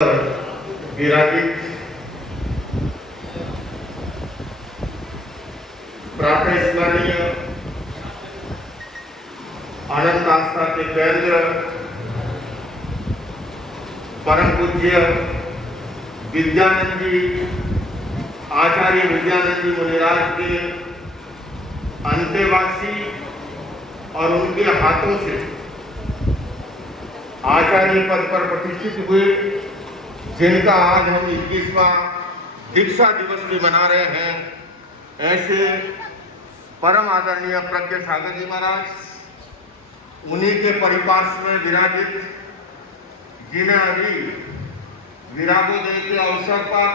विराजित प्रातःस्मरणीय आनंद आस्था के केंद्र परम पूज्य विद्यानंद जी, आचार्य विद्यानंद जी मुनिराज के अंतेवासी और उनके हाथों से आचार्य पद पर प्रतिष्ठित हुए, जिनका आज हम 21वां दीक्षा दिवस भी मना रहे हैं, ऐसे परम आदरणीय प्रज्ञ सागर जी महाराज, उन्हीं के परिपार्श्व में विराजित, जिन्हें अभी विरागोदय के अवसर पर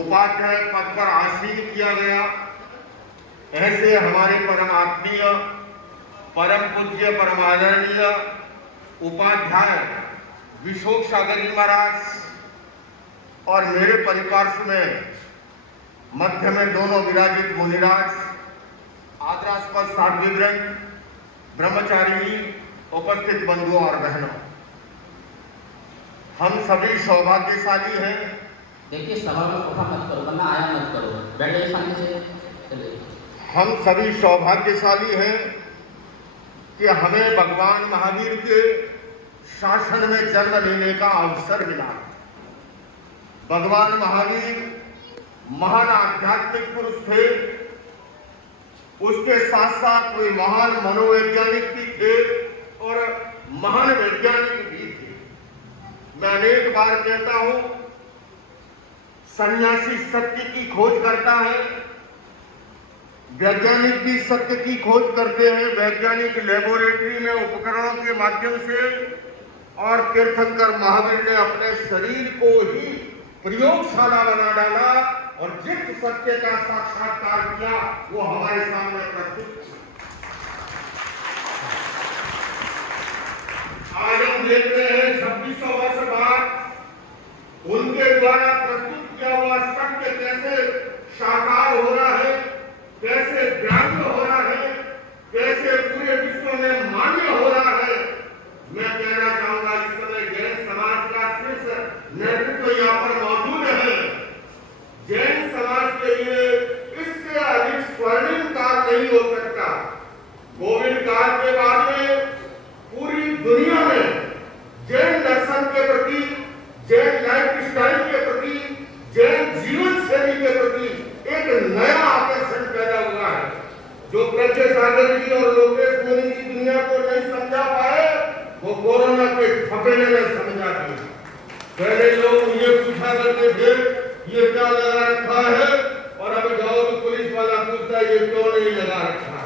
उपाध्याय पद पर आसीन किया गया, ऐसे हमारे परम आत्मीय, परम पूज्य, परम आदरणीय उपाध्याय विशोक सागर जी महाराज और मेरे परिपार्श्व में मध्य में दोनों विराजित मुनिराज, आदरास्पद साध्वीवृंद, ब्रह्मचारी, उपस्थित बंधुओं और बहनों, हम सभी सौभाग्यशाली हैं। देखिए, सभा में उठा मत करो, वरना आया मत करो, बैठे सामने से चले। हम सभी सौभाग्यशाली हैं कि हमें भगवान महावीर के शासन में जन्म लेने का अवसर मिला। भगवान महावीर महान आध्यात्मिक पुरुष थे, उसके साथ साथ कोई महान मनोवैज्ञानिक भी थे और महान वैज्ञानिक भी थे। मैं अनेक बार कहता हूं, सन्यासी सत्य की खोज करता है, वैज्ञानिक भी सत्य की खोज करते हैं, वैज्ञानिक लेबोरेटरी में उपकरणों के माध्यम से, और तीर्थंकर महावीर ने अपने शरीर को ही प्रयोगशाला बना डाला और जिस सत्य का साक्षात्कार किया वो हमारे सामने प्रस्तुत। आज हम देख रहे हैं 2600 वर्ष बाद उनके द्वारा प्रस्तुत किया हुआ सत्य कैसे साकार हो रहा है, कैसे व्याप्त हो रहा है, कैसे पूरे विश्व में मान्य हो रहा है। मैं कहना चाहूंगा, इस समय जैन समाज का शीर्ष नेतृत्व यहाँ पर मौजूद है। जैन समाज के लिए इससे अधिक स्वर्णिम काल नहीं हो सकता। कोविड काल के बाद में पूरी दुनिया में जैन दर्शन के प्रति, जैन लाइफ स्टाइल के प्रति, जैन जीवन शैली के प्रति एक नया आकर्षण पैदा हुआ है, जो प्रज्ञ सागर जी और लोकेश मुनि जी दुनिया को नहीं समझा पाए, वो कोरोना के थपेने में समझा दिया। पहले लोग मुझे पूछा करते थे ये क्या लगा रखा है, और अब जाओ तो पुलिस वाला पूछता है ये क्यों नहीं लगा रखा है।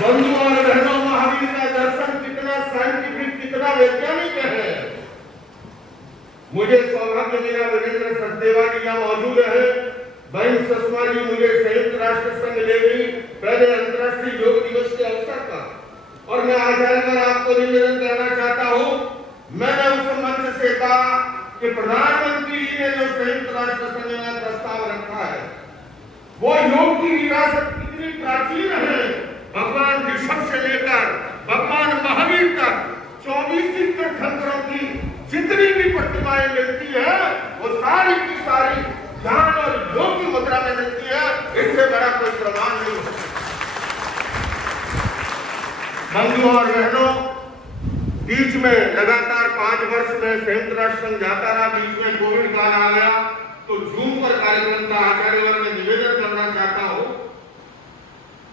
बंधुओं और बहनों, महावीर का दर्शन कितना साइंटिफिक, कितना वैज्ञानिक है। मुझे सौभाग्य मिला, वीरेंद्र सचदेवा जी यहाँ मौजूद है, बहन सुषमा जी मुझे संयुक्त राष्ट्र संघ ले गई पहले अंतर्राष्ट्रीय योग दिवस के अवसर पर, और मैं आज आकर आपको निवेदन करना चाहता हूं। मैंने उस मंच से कहा कि प्रधानमंत्री जी ने जो संयुक्त राष्ट्र संघ में प्रस्ताव रखा है, वो योग की विरासत कितनी प्राचीन है। भगवान ऋषभ से लेकर भगवान महावीर तक 24 तीर्थंकरों की जितनी भी प्रतिमाएं मिलती है, वो सारी की सारी ध्यान और योग की मुद्रा में मिलती है। इससे बड़ा कोई प्रमाण नहीं हो सकता। बंधुओं और बहनों, बीच में लगातार 5 वर्ष में संयुक्त राष्ट्र संघ जाता रहा, बीच में कोविड काल आ गया, तो जूम पर कार्यक्रम का आचार्य में निवेदन करना चाहता हूं।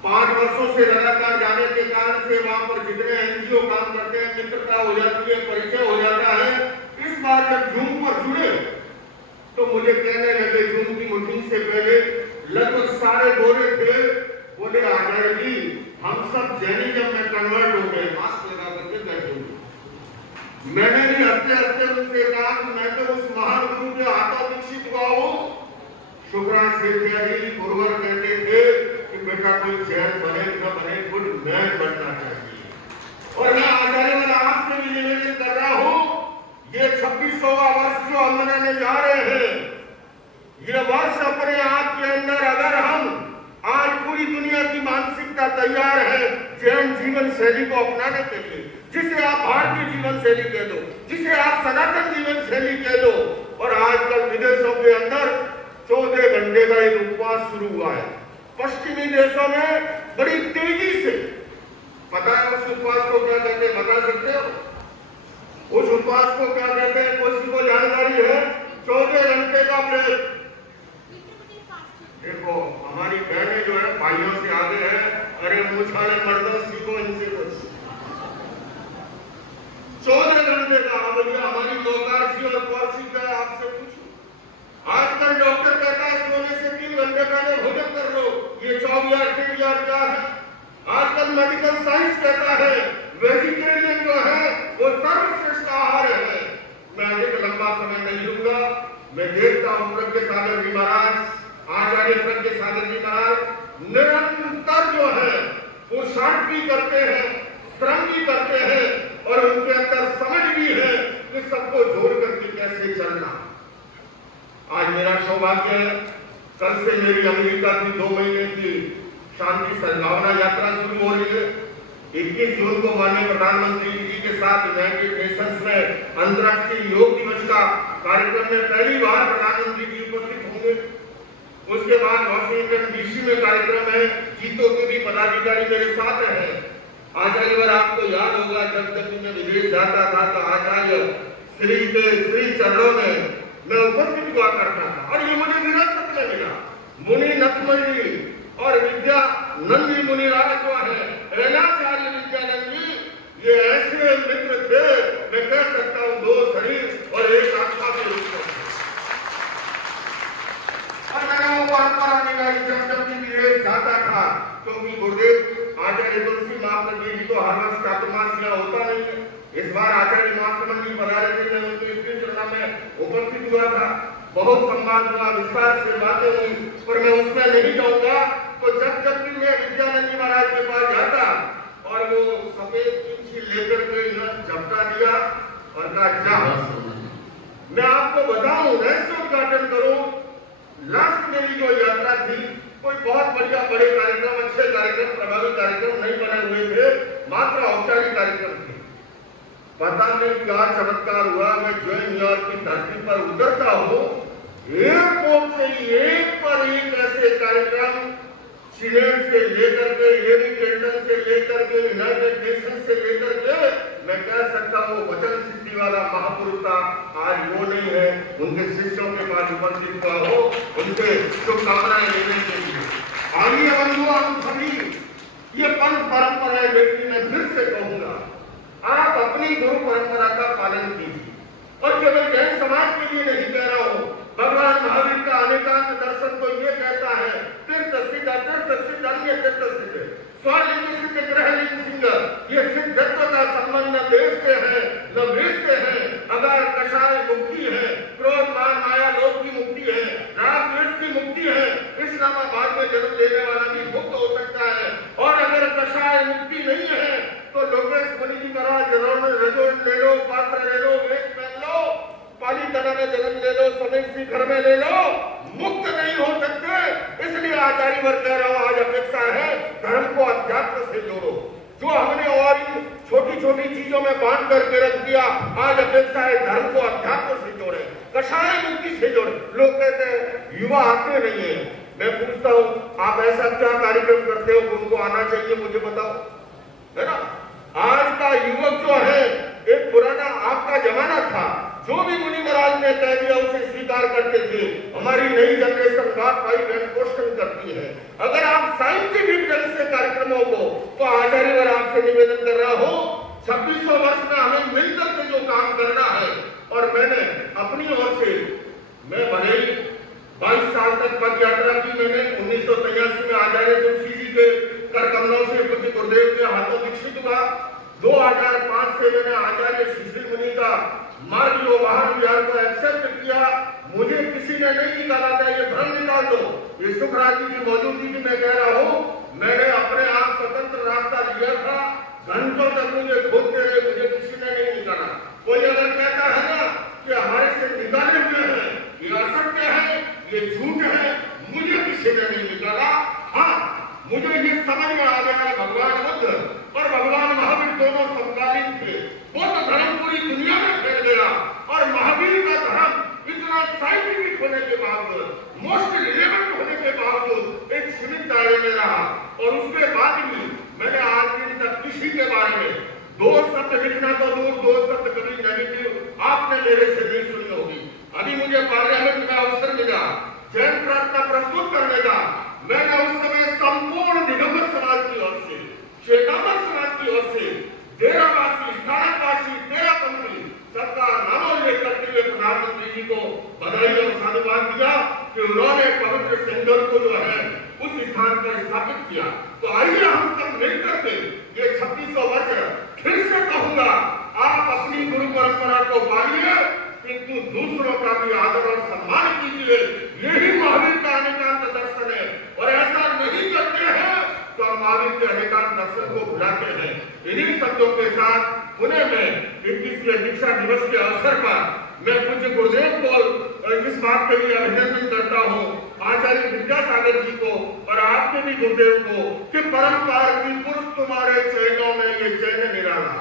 5 वर्षों से लगातार जाने के कारण से वहां पर जितने एनजीओ काम करते हैं, मित्रता हो जाती है, परिचय हो जाता है। इस बार जब जूम पर जुड़े तो मुझे कहने लगे, जूम की मीटिंग से पहले लगभग सारे गोरे थे, बोले आचार्य जी हम सब जैनिज्म में कन्वर्ट हो गए, मास्क लगा करके बैठे हुए। मैंने भी हंसते हंसते उनसे कहा कि मैं तो उस महान गुरु के हाथों दीक्षित हुआ हूं। शुक्रान सेठिया जी गुरुवर कहते थे कि बेटा कोई जैन बने न बने, गुड मैन बनना चाहिए। और मैं आचार्य आपसे भी निवेदन कर रहा हूं, ये 26वां वर्ष जो हम मनाने जा रहे हैं, ये वर्ष अपने आप के अंदर अगर हम आज पूरी दुनिया की मानसिकता तैयार है जैन जीवन शैली को अपनाने के लिए, जिसे आप भारतीय जीवन शैली कह दो, जिसे आप सनातन जीवन शैली कह दो। और आजकल विदेशों के अंदर 14 घंटे का एक उपवास शुरू हुआ है। पश्चिमी देशों में बड़ी तेजी से, पता है उस उपवास को क्या कहते हैं, बता सकते हो? उस उपवास को क्या कहते हैं? किसी को जानकारी है? 14 घंटे का ब्रेक। देखो हमारी बहनें जो है भाइयों से आगे है, अरे मुछाले मर्दों सीखो इनसे कुछ। 14 घंटे का हमारी लोकार्सी और कौरसी का आपसे पूछो। आजकल डॉक्टर कहता है सोने से 3 घंटे पहले भोजन कर लो, ये 24 क्या है? आजकल मेडिकल साइंस कहता है वेजिटेरियन जो है वो सर्वश्रेष्ठ आहार है। मैं अधिक लंबा समय नहीं लूंगा। मैं देखता हूं प्रज्ञ सागर जी महाराज, आचार्य प्रज्ञ सागर जी महाराज निरंतर जो है वो शांत भी करते हैं, श्रम भी करते हैं और उनके अंदर समझ भी है कि सबको जोड़ करके कैसे चलना। आज मेरा सौभाग्य है, कल से मेरी अमेरिका की 2 महीने की शांति सद्भावना यात्रा शुरू हो रही है। 21 जून को माननीय प्रधानमंत्री जी के साथ यूनाइटेड नेशंस में अंतर्राष्ट्रीय योग दिवस का कार्यक्रम में पहली बार प्रधानमंत्री जी उपस्थित होंगे। उसके बाद वॉशिंगटन डीसी में कार्यक्रम है, जीतो के भी पदाधिकारी मेरे साथ हैं। आचार्य आपको याद होगा जब मैं विदेश जाता था तो आचार्य श्री के श्री चरणों में मैं उपस्थित हुआ करता था और ये मुझे विरासत में मिला। मुनि नथमणि और विद्यानंद जी मुनिराज जो है, रैनाचार्य विद्यानंद जी, ये ऐसे मित्र थे, मैं कह सकता हूँ 2 शरीर और 1 आत्मा के रूप में। और मैंने वो परंपरा निभाई जब भी जाता था, क्योंकि गुरुदेव आचार्य तुलसी महाप्रभु जी को हर वर्ष चातुर्मास यहाँ होता नहीं है। इस बार आचार्य महासमन जी पधारे थे, मैं उनके स्त्री चरणा में उपस्थित हुआ था। बहुत सम्मान हुआ, विस्तार से बातें हुई, पर मैं उसमें नहीं जाऊंगा। तो जब भी मैं विद्यानंद जी महाराज के पास जाता और वो सफेद चिंची लेकर के झपटा दिया और कहा जा, मैं आपको बताऊं, रहस्योद्घाटन करूं। लास्ट मेरी जो यात्रा थी, कोई बहुत बढ़िया बड़े कार्यक्रम, अच्छे कार्यक्रम, प्रभावी कार्यक्रम नहीं बने हुए थे, मात्र औपचारिक कार्यक्रम थे। पता नहीं क्या चमत्कार हुआ, मैं जो न्यूयॉर्क की धरती पर उतरता हूँ, एयरपोर्ट से एक पर एक ऐसे कार्यक्रम, सीनेट से लेकर के, हेरी टेंडन से लेकर के, यूनाइटेड नेशन से लेकर के, मैं कह सकता हूँ वचन सिद्धि वाला महापुरुष था। आज वो नहीं है, उनके शिष्यों के पास उपस्थित हुआ हो, उनके शुभकामनाएं लेने के लिए। आइए बंधुओं, हम सभी ये पंथ परंपरा है, लेकिन मैं फिर से कहूंगा, आप अपनी गुरु परंपरा का पालन कीजिए। और केवल जैन समाज के लिए नहीं कह रहा हूं, भगवान महावीर का अनेकांत दर्शन तो ये कहता है, तीर्थ सिद्ध अन्य तीर्थ सिद्ध, स्वलिंग सिद्ध ग्रहलिंग सिंह। ये सिद्धत्व का संबंध न देश से है न वेश से है। अगर कषाय मुक्ति है, क्रोध मान माया लोभ की मुक्ति है, राग द्वेष की मुक्ति है, इस्लामाबाद में जन्म लेने वाला भी मुक्त हो सकता है। और अगर कषाय मुक्ति नहीं है तो लोकेश मुनि जी महाराज रजो ले लो, पात्र ले लो, वेश पहन लो, पाली तना में जन्म ले लो, समय सी घर में ले लो, मुक्त नहीं हो सकते। इसलिए आचार्य वर्ग कह रहा हूं, आज अपेक्षा है धर्म को अध्यात्म से जोड़ो। जो हमने और इन छोटी छोटी चीजों में बांध करके रख दिया, आज अपेक्षा है धर्म को अध्यात्म से जोड़े, कषाय मुक्ति से जोड़े। लोग कहते हैं युवा आते नहीं है, मैं पूछता हूं आप ऐसा क्या कार्यक्रम करते हो उनको आना चाहिए, मुझे बताओ, है ना। आज का युवक जो है, एक पुराना आपका जमाना था, जो भी मुनि महाराज ने कह दिया उसे स्वीकार करते थे। हमारी नई जनरेशन बात भाई क्वेश्चन करती है। अगर आप साइंटिफिक ढंग से कार्यक्रमों को, तो आचार्य आपसे निवेदन कर रहा हूं, 2600 वर्ष में हमें मिलकर के जो काम करना है, और मैंने अपनी ओर से, मैं भले ही 22 साल तक पद यात्रा की, मैंने 1983 में आचार्य तुलसी जी के कर कमलों से पूज्य गुरुदेव के हाथों विकसित हुआ। 2005 से मैंने आचार्य श्री मुनि का मार्ग जो वाहन विहार को एक्सेप्ट किया। मुझे किसी ने नहीं निकाला था, ये भ्रम निकाल दो। ये सुखराज जी की मौजूदगी में मैं कह रहा हूँ, मैंने अपने आप स्वतंत्र रास्ता लिया था, घंटों तक मुझे खोदते रहे, मुझे किसी ने नहीं निकाला। कोई अगर कहता है ना कि हमारे से निकाले हुए हैं, ये असत्य है, ये झूठ है, मुझे किसी ने नहीं निकाला। हाँ, मुझे ये समझ में आ गया, भगवान बुद्ध और भगवान महावीर दोनों समकालीन थे। और महावीर का धर्म इतना साइंटिफिक होने के बावजूद, मोस्ट रिलेवेंट होने के बावजूद एक सीमित दायरे में रहा। और उसके बाद भी मैंने आज दिन तक किसी के बारे में दो शब्द लिखना तो दूर, दो शब्द कभी नेगेटिव आपने मेरे से नहीं सुनी होगी। अभी मुझे पार्लियामेंट में अवसर मिला जैन प्रार्थना प्रस्तुत करने का। मैंने उस समय संपूर्ण दिगंबर समाज की ओर से, श्वेतांबर समाज की ओर से, डेरावासी, स्थानकवासी, डेरापंथी सबका नामोल्लेख करते हुए प्रधानमंत्री जी को बधाई और साधुवाद दिया कि उन्होंने पवित्र सिंदूर को जो है उस स्थान पर स्थापित किया। तो आइए हम सब मिलकर के ये 2600 वर्ष फिर से कहूंगा, आप अपनी गुरु परंपरा को पालिए, किंतु दूसरों का भी आदर और सम्मान कीजिए। यही महावीर का अनेकांत दर्शन है। और ऐसा नहीं करते हैं तो हम महावीर के अनेकांत दर्शन को भुलाते हैं। इन्हीं शब्दों के साथ पुणे में 21वें दीक्षा दिवस के अवसर पर मैं पूज्य गुरुदेव को इस बात के लिए अभिनंदन करता हूँ, आचार्य विद्यासागर जी को और आपके भी गुरुदेव को, कि परंपरा की पुरुष तुम्हारे चरणों में ये चैन निराला,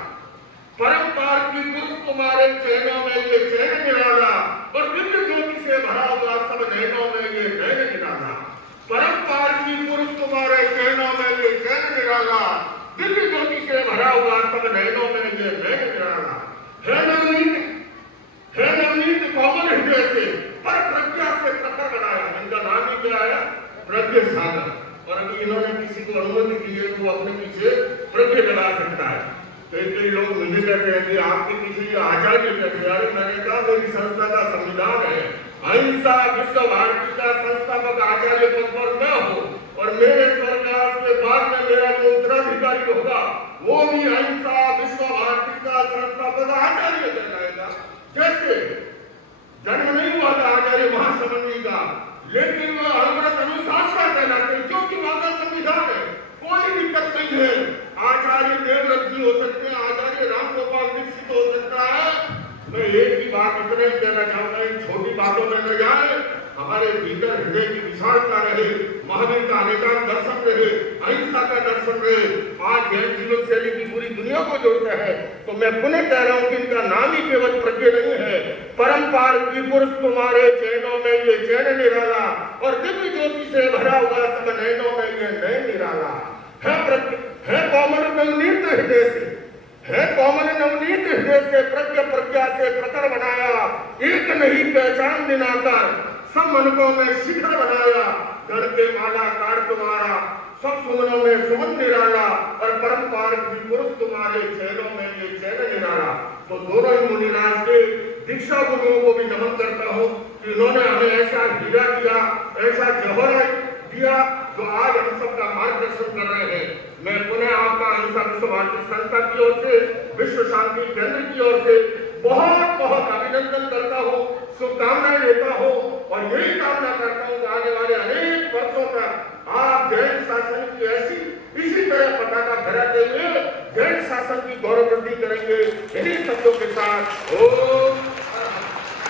परंपरा की पुरुष तुम्हारे चरणों में ये चैन निराला, और दिव्य ज्योति से भरा हुआ सब नैनों में ये नैन निराला। परंपरा की पुरुष तुम्हारे चरणों में ये चैन निराला, दिव्य ज्योति से भरा हुआ सब नैनों में ये नैन निराला। है नवनीत कोमल हृदय से पर प्रज्ञा से प्रखर बनाया। इनका नाम ही क्या है? प्रज्ञ सागर। और अभी इन्होंने किसी को अनुमति दी है तो अपने पीछे प्रज्ञ लगा सकता है। कई लोग मुझे कहते हैं कि आपके पीछे ये आचार्य कहते हैं। मैंने कहा मेरी संस्था का संविधान है, अहिंसा विश्व भारती का संस्थापक आचार्य पद पर मैं हूँ, और मेरे स्वर्गवास के बाद में मेरा जो उत्तराधिकारी होगा वो भी अहिंसा विश्व भारती का संस्थापक आचार्य कहलाएगा। जैसे जन्म नहीं हुआ था आचार्य महासमन्वयी का, लेकिन वह अनवरत अनुशासन कहलाते हैं, क्योंकि वहां का संविधान है, कोई दिक्कत नहीं है। आचार्य देवव्रत जी हो सकते हैं, आचार्य रामगोपाल दीक्षित हो सकता है। मैं एक ही बात इतना ही कहना चाहूंगा, इन छोटी बातों में न जाए, हमारे भीतर हृदय की विशालता रहे, महावीर का अनेकांत दर्शन रहे, अहिंसा का दर्शन रहे। आज जैन जीवन शैली की पूरी दुनिया को जोड़ता है। तो मैं पुनः कह रहा हूँ कि इनका नाम ही केवल प्रज्ञ नहीं है। परंपरा की पुरुष तुम्हारे चरणों में ये चैन निराला, और दिव्य ज्योति से भरा हुआ सब नैनों में ये नैन निराला। है कोमल नवनीत हृदय से, है कोमल नवनीत हृदय से प्रज्ञा से प्रखर बनाया। एक नहीं पहचान दिनाकर सब मनकों में शिखर बनाया। गढ़ के माला कार तुम्हारा, सब सुमनों में सुमन निराला, और परंपरा की पुरुष तुम्हारे चरणों में ये चैन निराला। तो दोनों ही मुनिराज के दीक्षा गुरुओं को भी नमन करता हूँ कि उन्होंने हमें ऐसा हीरा दिया, ऐसा जवाहर दिया जो आज हम सबका मार्गदर्शन कर रहे हैं। मैं पुनः आपका अहिंसा विश्व भारती संस्था की ओर से, विश्व शांति केंद्र की ओर से बहुत बहुत अभिनंदन करता हूँ, शुभकामनाएं देता हूँ, और यही कामना करता हूँ कि आने वाले अनेक वर्षों तक आप जैन शासन की इसी तरह पताका फहराते हुए जैन शासन की गौरव वृद्धि करेंगे। इन्हीं शब्दों के साथ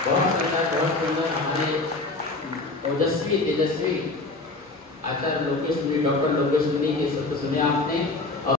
बहुत सुंदर हमारे ओजस्वी तेजस्वी आचार्य लोकेश मुनि, डॉक्टर लोकेश मुनि के शब्द सुने आपने।